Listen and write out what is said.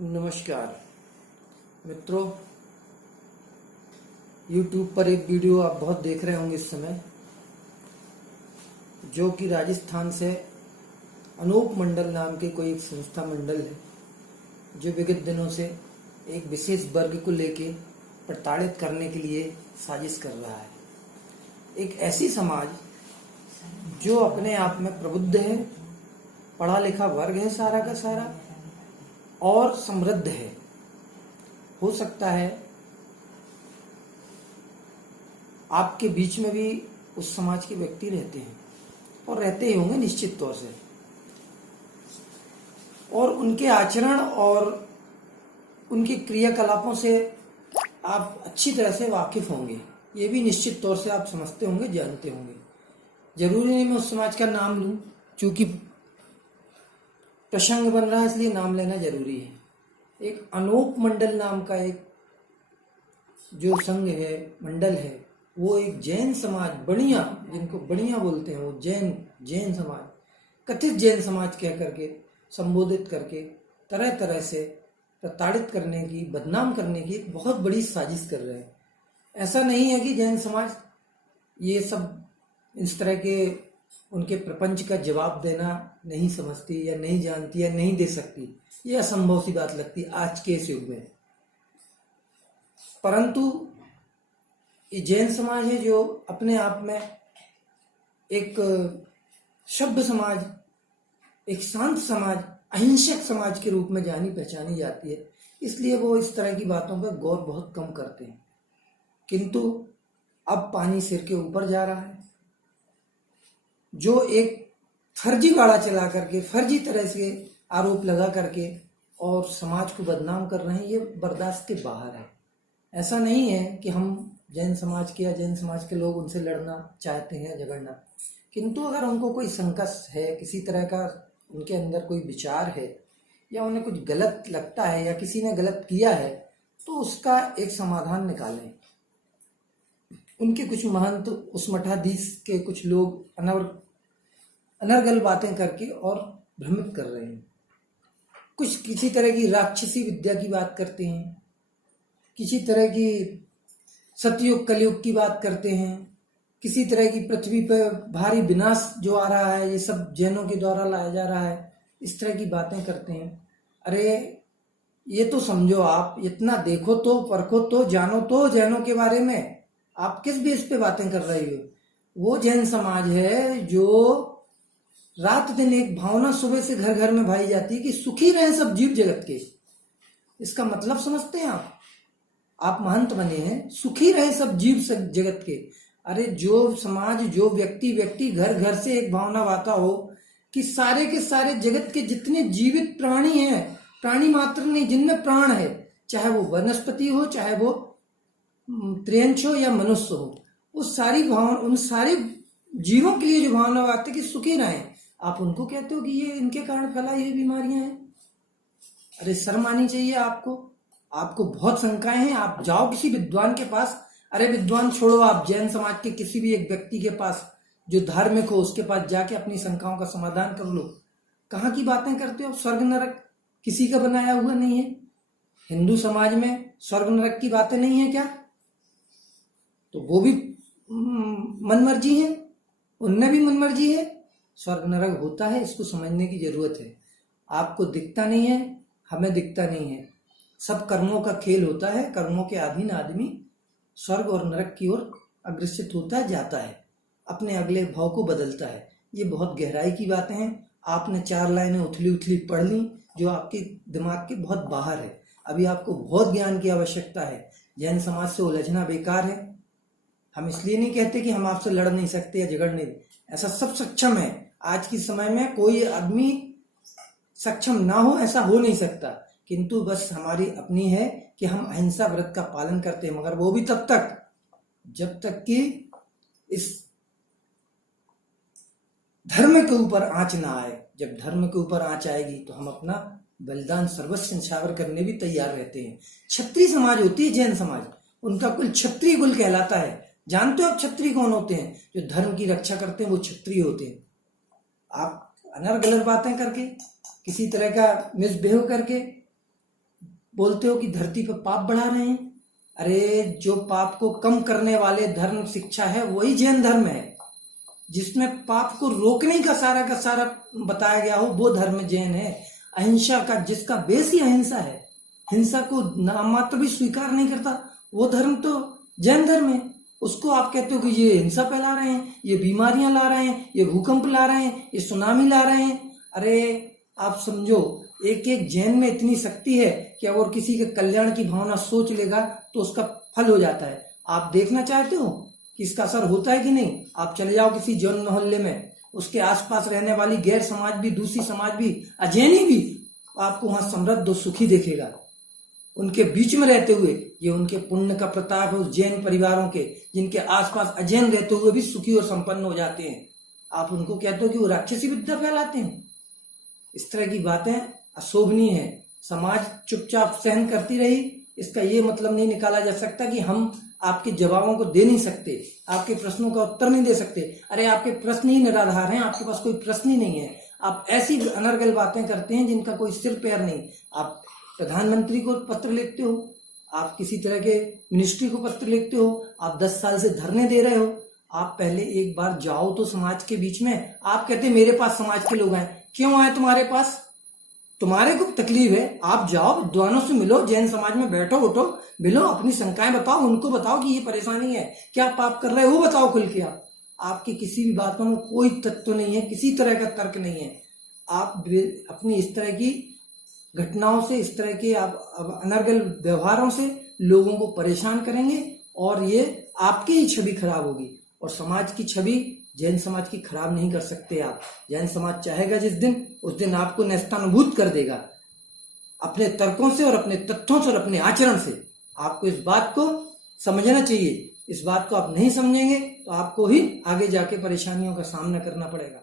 नमस्कार मित्रों, YouTube पर एक वीडियो आप बहुत देख रहे होंगे इस समय, जो कि राजस्थान से अनूप मंडल नाम के कोई एक संस्था मंडल है, जो विगत दिनों से एक विशेष वर्ग को लेके प्रताड़ित करने के लिए साजिश कर रहा है। एक ऐसी समाज जो अपने आप में प्रबुद्ध है, पढ़ा लिखा वर्ग है सारा का सारा, और समृद्ध है। हो सकता है आपके बीच में भी उस समाज के व्यक्ति रहते हैं और रहते ही होंगे निश्चित तौर से, और उनके आचरण और उनके क्रियाकलापों से आप अच्छी तरह से वाकिफ होंगे। ये भी निश्चित तौर से आप समझते होंगे, जानते होंगे। जरूरी नहीं मैं उस समाज का नाम लूं, क्योंकि प्रसंग बन रहा है इसलिए नाम लेना जरूरी है। एक अनूप मंडल नाम का एक जो संघ है, मंडल है, वो एक जैन समाज, बनिया, जिनको बनिया बोलते हैं, वो जैन समाज, कथित जैन समाज कह करके संबोधित करके तरह तरह से प्रताड़ित करने की, बदनाम करने की एक बहुत बड़ी साजिश कर रहे हैं। ऐसा नहीं है कि जैन समाज ये सब इस तरह के उनके प्रपंच का जवाब देना नहीं समझती या नहीं जानती या नहीं दे सकती, ये असंभव सी बात लगती आज के इस युग में। परंतु ये जैन समाज है जो अपने आप में एक सभ्य समाज, एक शांत समाज, अहिंसक समाज के रूप में जानी पहचानी जाती है, इसलिए वो इस तरह की बातों पर गौर बहुत कम करते हैं। किंतु अब पानी सिर के ऊपर जा रहा है। जो एक फर्जी गाड़ा चला करके, फर्जी तरह से आरोप लगा करके और समाज को बदनाम कर रहे हैं, ये बर्दाश्त के बाहर है। ऐसा नहीं है कि हम जैन समाज के या जैन समाज के लोग उनसे लड़ना चाहते हैं, झगड़ना, किंतु अगर उनको कोई संकट है, किसी तरह का उनके अंदर कोई विचार है, या उन्हें कुछ गलत लगता है या किसी ने गलत किया है, तो उसका एक समाधान निकालें। उनके कुछ महंत, उस मठाधीश के कुछ लोग अनर्गल बातें करके और भ्रमित कर रहे हैं। कुछ किसी तरह की राक्षसी विद्या की बात करते हैं, किसी तरह की सतयुग कलयुग की बात करते हैं, किसी तरह की पृथ्वी पर भारी विनाश जो आ रहा है, ये सब जैनों के द्वारा लाया जा रहा है, इस तरह की बातें करते हैं। अरे ये तो समझो, आप इतना देखो तो, परखो तो, जानो तो जैनों के बारे में। आप किस बेस पे बातें कर रही हो? वो जैन समाज है जो रात दिन एक भावना सुबह से घर घर में भाई जाती है कि सुखी रहे सब जीव जगत के। इसका मतलब समझते हैं आप महंत बने हैं, सुखी रहे सब जीव जगत के। अरे जो समाज, जो व्यक्ति घर घर से एक भावना वाता हो कि सारे के सारे जगत के जितने जीवित प्राणी हैं, प्राणी मात्र नहीं, जिनमें प्राण है, चाहे वो वनस्पति हो, चाहे वो त्रियंश हो या मनुष्य हो, उस सारी भावना, उन सारे जीवों के लिए जो भावना आती है कि सुखी रहें, आप उनको कहते हो कि ये इनके कारण फैला ये बीमारियां हैं। अरे शर्म आनी चाहिए आपको। आपको बहुत शंकाएं हैं, आप जाओ किसी विद्वान के पास। अरे विद्वान छोड़ो, आप जैन समाज के किसी भी एक व्यक्ति के पास जो धार्मिक हो, उसके पास जाके अपनी शंकाओं का समाधान कर लो। कहाँ की बातें करते हो? स्वर्ग नरक किसी का बनाया हुआ नहीं है। हिंदू समाज में स्वर्ग नरक की बातें नहीं है क्या? तो वो भी मनमर्जी है, उनमें भी मनमर्जी है। स्वर्ग नरक होता है, इसको समझने की जरूरत है। आपको दिखता नहीं है, हमें दिखता नहीं है। सब कर्मों का खेल होता है। कर्मों के अधीन आदमी स्वर्ग और नरक की ओर अग्रसित होता है, जाता है, अपने अगले भाव को बदलता है। ये बहुत गहराई की बातें हैं। आपने 4 लाइनें उथली उथली पढ़ ली, जो आपके दिमाग के बहुत बाहर है। अभी आपको बहुत ज्ञान की आवश्यकता है। जैन समाज से उलझना बेकार है। हम इसलिए नहीं कहते कि हम आपसे लड़ नहीं सकते या झगड़ नहीं, ऐसा सब सक्षम है। आज के समय में कोई आदमी सक्षम ना हो, ऐसा हो नहीं सकता, किंतु बस हमारी अपनी है कि हम अहिंसा व्रत का पालन करते हैं, मगर वो भी तब तक जब तक कि इस धर्म के ऊपर आंच ना आए। जब धर्म के ऊपर आंच आएगी तो हम अपना बलिदान सर्वस्व न्यौछावर करने भी तैयार रहते हैं। क्षत्रिय समाज होती है जैन समाज, उनका कुल क्षत्रिय कुल कहलाता है। जानते हो आप क्षत्रिय कौन होते हैं? जो धर्म की रक्षा करते हैं वो क्षत्रिय होते हैं। आप अनर्गल बातें करके, किसी तरह का मिसबिहेव करके बोलते हो कि धरती पर पाप बढ़ा रहे हैं। अरे जो पाप को कम करने वाले धर्म शिक्षा है वही जैन धर्म है, जिसमें पाप को रोकने का सारा बताया गया हो वो धर्म जैन है। अहिंसा का, जिसका बेस ही अहिंसा है, हिंसा को नामात्र भी स्वीकार नहीं करता, वो धर्म तो जैन धर्म है। उसको आप कहते हो कि ये हिंसा फैला रहे हैं, ये बीमारियां ला रहे हैं, ये भूकंप ला रहे हैं, ये सुनामी ला रहे हैं। अरे आप समझो, एक एक जैन में इतनी शक्ति है कि अगर किसी के कल्याण की भावना सोच लेगा तो उसका फल हो जाता है। आप देखना चाहते हो कि इसका असर होता है कि नहीं? आप चले जाओ किसी जैन मोहल्ले में, उसके आसपास रहने वाली गैर समाज भी, दूसरी समाज भी, अजैनी भी आपको वहां समृद्ध और सुखी देखेगा। उनके बीच में रहते हुए, ये उनके पुण्य का प्रताप है उस जैन परिवारों के, जिनके आसपास अजैन रहते हुए भी सुखी और संपन्न हो जाते हैं। आप उनको कहते हो कि वो राक्षसी विद्या फैलाते हैं। इस तरह की बातें अशोभनीय है। समाज चुपचाप सहन करती रही, इसका ये मतलब नहीं निकाला जा सकता कि हम आपके जवाबों को दे नहीं सकते, आपके प्रश्नों का उत्तर नहीं दे सकते। अरे आपके प्रश्न ही निराधार हैं, आपके पास कोई प्रश्न ही नहीं है। आप ऐसी अनर्गल बातें करते हैं जिनका कोई सिर पैर नहीं। आप प्रधानमंत्री को पत्र लिखते हो, आप किसी तरह के मिनिस्ट्री को पत्र लिखते हो, आप 10 साल से धरने दे रहे हो। आप पहले एक बार जाओ तो समाज के बीच में। आप कहते मेरे पास समाज के लोग आए, क्यों आए तुम्हारे पास? तुम्हारे को तकलीफ है, आप जाओ विद्वानों से मिलो, जैन समाज में बैठो उठो मिलो, अपनी शंकाएं बताओ, उनको बताओ कि ये परेशानी है, क्या पाप कर रहे हो वो बताओ खुल के। आप आपकी किसी भी बातों में कोई तत्व नहीं है, किसी तरह का तर्क नहीं है। आप अपनी इस तरह की घटनाओं से, इस तरह के आप अनर्गल व्यवहारों से लोगों को परेशान करेंगे और ये आपकी ही छवि खराब होगी। और समाज की छवि जैन समाज की खराब नहीं कर सकते आप। जैन समाज चाहेगा जिस दिन, उस दिन आपको नेस्तानुभूत कर देगा अपने तर्कों से और अपने तथ्यों से और अपने आचरण से। आपको इस बात को समझना चाहिए। इस बात को आप नहीं समझेंगे तो आपको ही आगे जाके परेशानियों का सामना करना पड़ेगा।